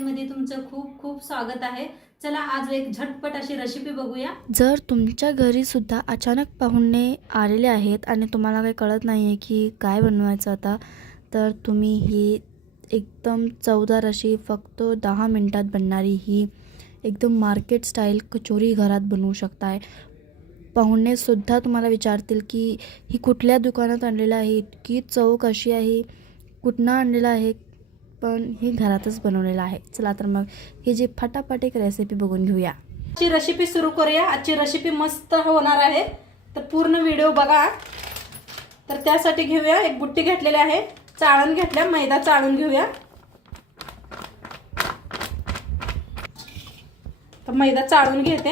मध्ये तुमचं खूप खूप स्वागत आहे। चला आज एक झटपट अशी रेसिपी बघूया। जर तुमच्या घरी सुद्धा अचानक पाहुणे आलेले आहेत आणि तुम्हाला काही कळत नाही आहे की काय बनवायचं आता, तर तुम्ही ही एकदम चवदार अशी फक्त 10 मिनिटात बनणारी ही एकदम मार्केट स्टाईल कचोरी घरात बनवू शकताय। पाहुणेसुद्धा तुम्हाला विचारतील की ही कुठल्या दुकानात आणलेलं आहे, इतकी चव कशी आहे, कुठनं आणलेलं आहे, पण ही घरातच बनवलेलं आहे। चला तर मग ही जी फटाफट एक रेसिपी बघून घेऊया। आजची रेसिपी सुरू करूया। आजची रेसिपी मस्त होणार आहे, तर पूर्ण व्हिडिओ बघा। तर त्यासाठी घेऊया एक बुट्टी घेतलेली आहे, चाळण घेतल्या, मैदा चाळून घेऊया। तर मैदा चाळून घेते।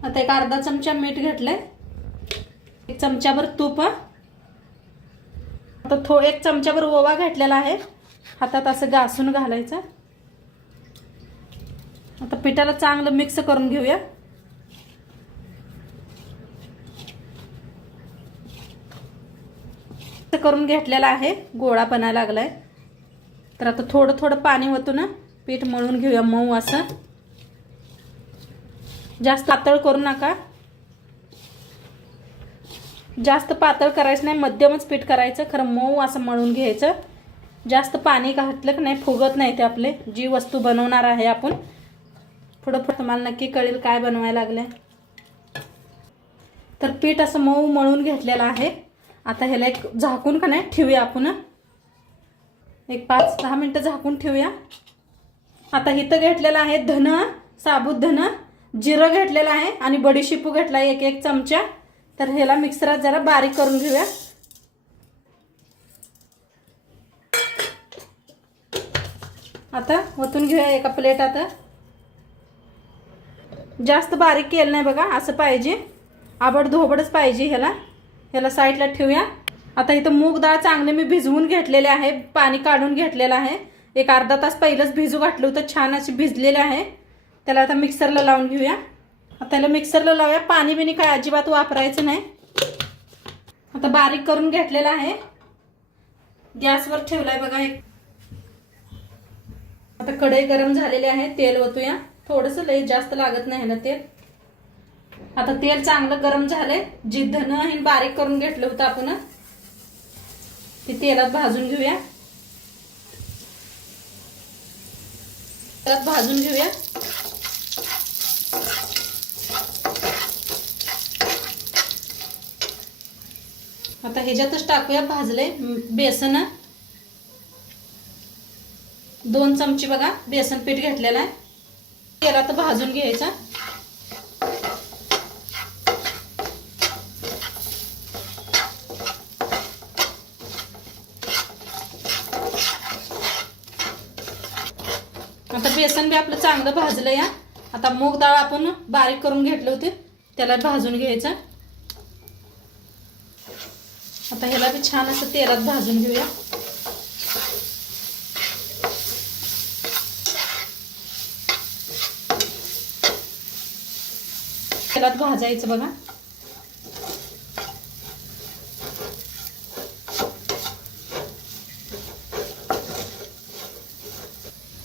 आता एक अर्धा चमचा मीठ घेतले, एक चमचाभर तूप, आता एक चमचाभर ओवा घेतलेला आहे, हातात असं घासून घालायचं। आता पिठाला चांगलं मिक्स करून घेऊया। करून घेतलेला आहे, गोळा बनायला लागलाय। तर आता थोडं थोडं पाणी ओतून पीठ मळून घेऊया, मऊ असं। जास्त पातळ करू नका, जास्त पातळ करायचं नाही, मध्यमच पीठ करायचं, खरं मऊ असं मळून घ्यायचं। जास्त पाणी घातलं की नाही फुगत नाही ते आपले जी वस्तू बनवणार आहे आपण। पुढं तुम्हाला नक्की कळेल काय बनवायला लागले। तर पीठ असं मऊ मळून घेतलेलं आहे। आता ह्याला एक झाकून का नाही ठेवूया आपण, एक 5-10 मिनिटं झाकून ठेवूया। आता इथं घेतलेलं आहे धन, साबुत धन, जिरं घेतलेलं आहे आणि बडीशेपू घेतला एक एक चमचा। तर ह्याला मिक्सरात जरा बारीक करून घेऊया। आता ओतून घेऊया एका प्लेटात। जास्त बारीक केलं नाही बघा, असं पाहिजे, आबडधोबडच पाहिजे। ह्याला साईडला ठेवूया। आता इथं मूग डाळ चांगले मी भिजवून घेतलेले आहे, पाणी काढून घेतलेलं आहे। एक अर्धा तास पहिलंच भिजू घातलं होतं, छान अशी भिजलेले आहे। त्याला आता मिक्सरला लावून घेऊया। आता त्याला मिक्सरला लावूया, पाणी बिनी काय अजिबात वापरायचं नाही। आता बारीक करून घेतलेला आहे, गॅसवर ठेवलाय बघा एक। आता कढई गरम झालेली आहे, तेल ओतूया, थोडंसं लई जास्त लागत नाही ना तेल। आता तेल चांगलं गरम झालंय, जी धन हे बारीक करून घेतलं होतं आपण ते तेलात भाजून घेऊया। तेलात भाजून घेऊया। आता ह्याच्यातच टाकूया भाजले बेसन, 2 चमचे बघा बेसन पीठ घेतलेलं आहे, तेलात भाजून घ्यायचं। आता बेसन बी आपलं चांगलं भाजलं या। आता मूग डाळ आपण बारीक करून घेतले होते त्याला भाजून घ्यायचं। आता ह्याला बी छान असं तेलात भाजून घेऊया। तेलात भाजायचं बघा।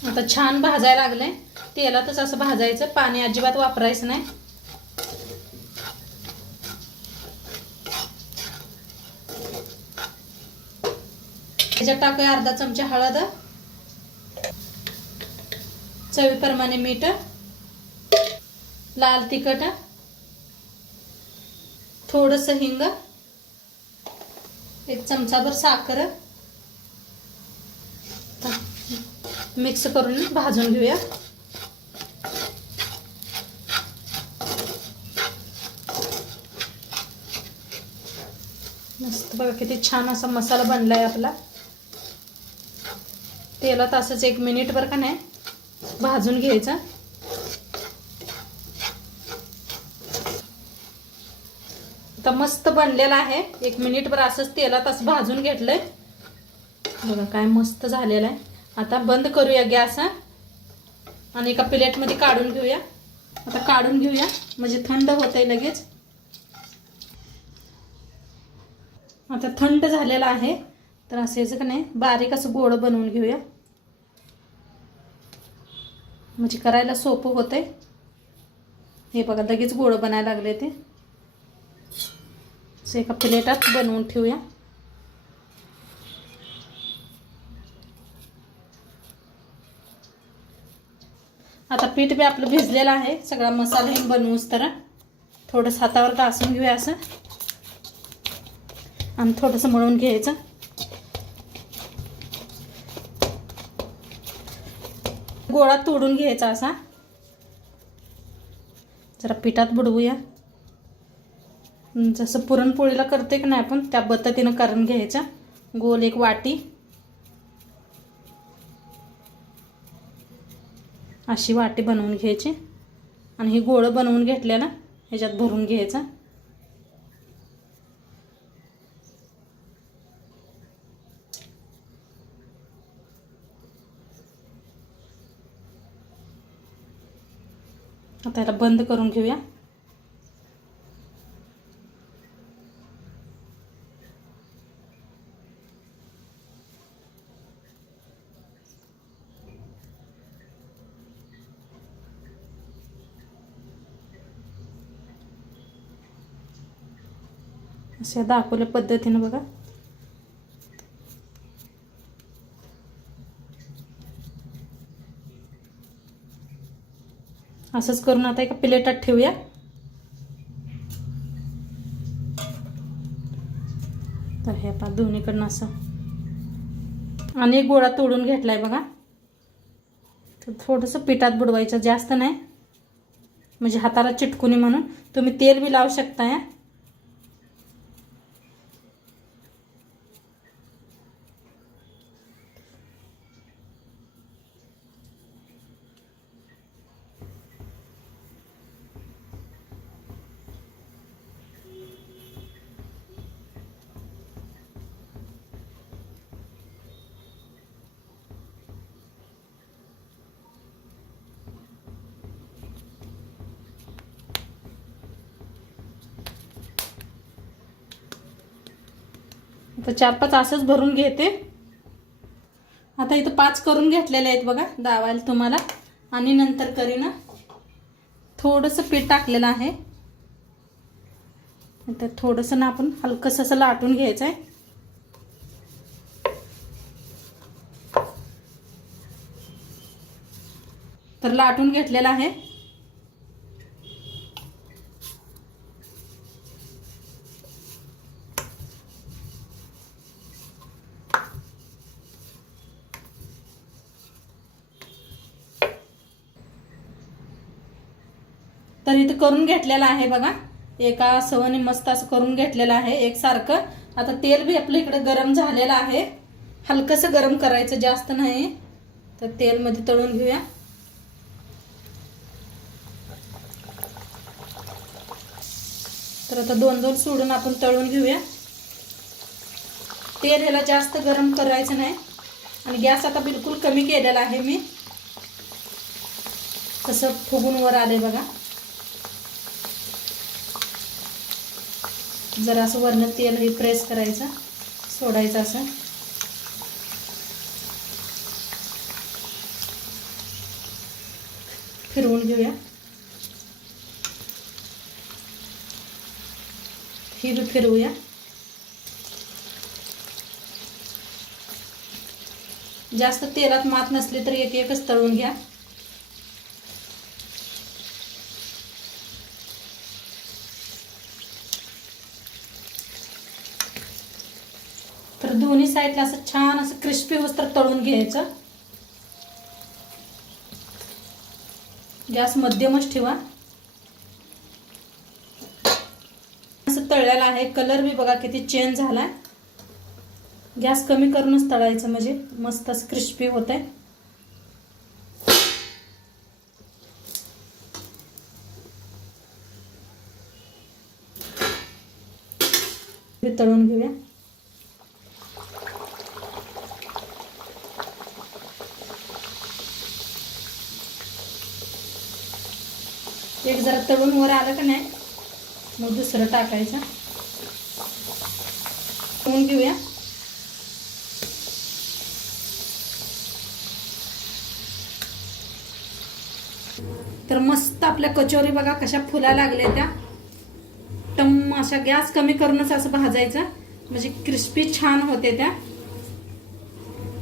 आता छान भाजायला लागले, तेलातच असं भाजायचं, पाणी अजिबात वापरायचं नाही। त्याच्यात टाकूया अर्धा चमचा हळद, चवीप्रमाणे मीठ, लाल तिखट, थोडंसं हिंग, एक चमचाभर साखर, मिक्स करून भाजून घेऊया। मस्त बघा किती छान असा मसाला बनलाय आपला। तेलात असंच 1 मिनिटभर का नाही भाजून घ्यायचा। आता मस्त बनलेला आहे, 1 मिनिटभर असंच तेलात असं भाजून घेतलंय बघा, काय मस्त झालेलं आहे। आता बंद करूया गॅस आणि एका प्लेटमध्ये काढून घेऊया। आता काढून घेऊया म्हणजे थंड होतंय लगेच। आता थंड झालेला आहे, तर असं याचं का नाही बारीक असं गोळं बनवून घेऊया, म्हणजे करायला सोपं होतंय. हे बघा लगेच गोळं बनायला लागले ते. असं एका प्लेटात बनवून ठेवूया. आता पीठ बी आपलं भिजलेलं आहे, सगळा मसाला हे बनवूस तर थोडंसं हातावर घासून घेऊया असं आणि थोडंसं मळून घ्यायचं. गोळा तोडून घ्यायचा असा, जरा पिठात बुडवूया. जसं पुरणपोळीला करते की नाही आपण त्या पद्धतीनं करून घ्यायचा. गोल एक वाटी अशी वाटी बनवून घ्यायची आणि ही गोळं बनवून घेतलेलं ह्याच्यात भरून घ्यायचा. आता याला बंद करून घेऊया. असे दाखवल्या पद्धतीने बघा. असंच करून आता एका प्लेटात ठेवूया. तर हे आता दोन्हीकडनं असं आणि एक गोळा तोडून घेतलाय बघा. तर थोडंसं पिठात बुडवायचं, जास्त नाही, म्हणजे हाताला चिटकुनी म्हणून. तुम्ही तेल बी लावू शकताय. आता 4-5 असंच भरून घेते. आता इथं 5 करून घेतलेले आहेत बघा, दावायला तुम्हाला. आणि नंतर करीना थोडंसं पीठ टाकलेलं आहे. आता थोडंसं ना आपण हलकंसं असं लाटून घ्यायचं आहे. तर लाटून घेतलेलं आहे. तर इथं करून घेतलेलं आहे बघा, एका सवनी मस्त असं करून घेतलेलं आहे एकसारखं. आता तेल बी आपलं इकडे गरम झालेलं आहे, हलकंसं गरम करायचं, जास्त नाही. तर तेल मध्ये तळून घेऊया. तर आता 2-2 सोडून आपण तळून घेऊया. तेल ह्याला जास्त गरम करायचं नाही आणि गॅस आता बिलकुल कमी केलेला आहे मी. कसं फुगून वर आले बघा. जरा असं वरनं तेल हे प्रेस करायचं, सोडायचं असं. फिरवून घेऊया. ही बी फिरवूया. जास्त तेलात मात नसली तर एक एकच तळून घ्या. तर दोन्ही साईडला असं छान असं क्रिस्पी होस तर तळून घ्यायचं. गॅस मध्यमच ठेवा. असं तळलेलं आहे. कलर बी बघा किती चेंज झालाय. गॅस कमी करूनच तळायचं, म्हणजे मस्त असं क्रिस्पी होतंय. तळून घेऊया. एक जरा तळून वर आलं का नाही मग दुसरं टाकायचं. तळून घेऊया. तर मस्त आपल्या कचोरी बघा कशा फुला लागल्या त्या. टम अशा गॅस कमी करूनच असं भाजायचं म्हणजे क्रिस्पी छान होते त्या.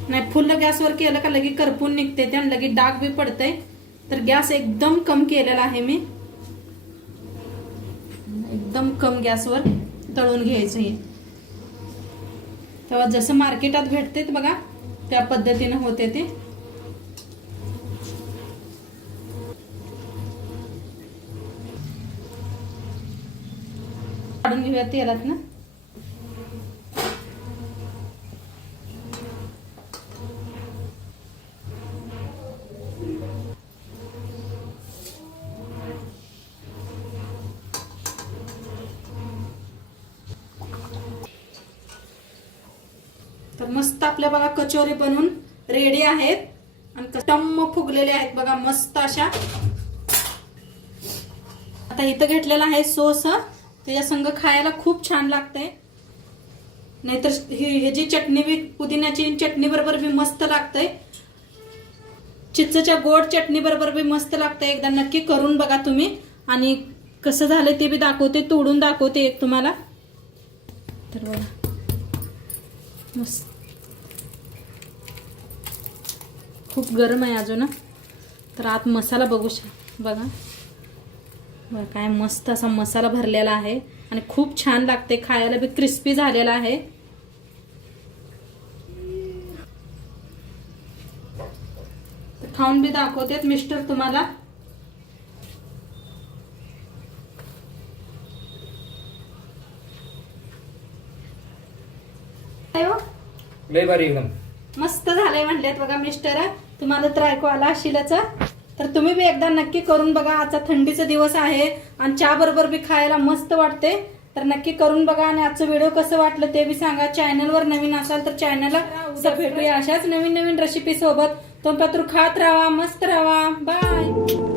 नाही फुल गॅसवर केलं का लगे करपून निघते त्या, लगे डाग बी पडतंय. तर गॅस एकदम कम केलेला आहे मी, एकदम कम गॅसवर तळून घ्यायचं हे. तेव्हा जसं मार्केटात भेटते बघा त्या पद्धतीने होते ते. काढून घेऊया तेलात ना. तर मस्त आपल्या बघा कचोरी बनवून रेडी आहेत आणि टम्म फुगलेले आहेत बघा मस्त अशा. आता इथं घेतलेला आहे सॉस, त्याच्या संग खायला खूप छान लागतंय. नाहीतर ही जी चटणी बी पुदिन्याची चटणी बरोबर बी मस्त लागतंय. चिंचच्या गोड चटणी बरोबर बी मस्त लागतंय. एकदा नक्की करून बघा तुम्ही. आणि कसं झालं ते बी दाखवते, तोडून दाखवते एक तुम्हाला. तर बघा मस्त, खूप गरम आहे अजून. तर आत मसाला बघू बघा बघा काय मस्त असा मसाला भरलेला आहे आणि खूप छान लागते खायला बी, क्रिस्पी झालेला आहे. खाऊन बी दाखवतेत मिस्टर तुम्हाला. लय भारी एकदम मस्त झालंय म्हणलेत बघा मिस्टर. तुम्हाला तर ऐकू आला असेलच. तर तुम्ही बी एकदा नक्की करून बघा. आजचा थंडीचा दिवस आहे आणि चहा बरोबर बी खायला मस्त वाटते. तर नक्की करून बघा आणि आजचं व्हिडिओ कसं वाटलं ते बी सांगा. चॅनलवर नवीन असाल तर चॅनलला भेटूया अशाच नवीन नवीन रेसिपी सोबत. तोपर्यंत खात राहा, मस्त राहा. बाय.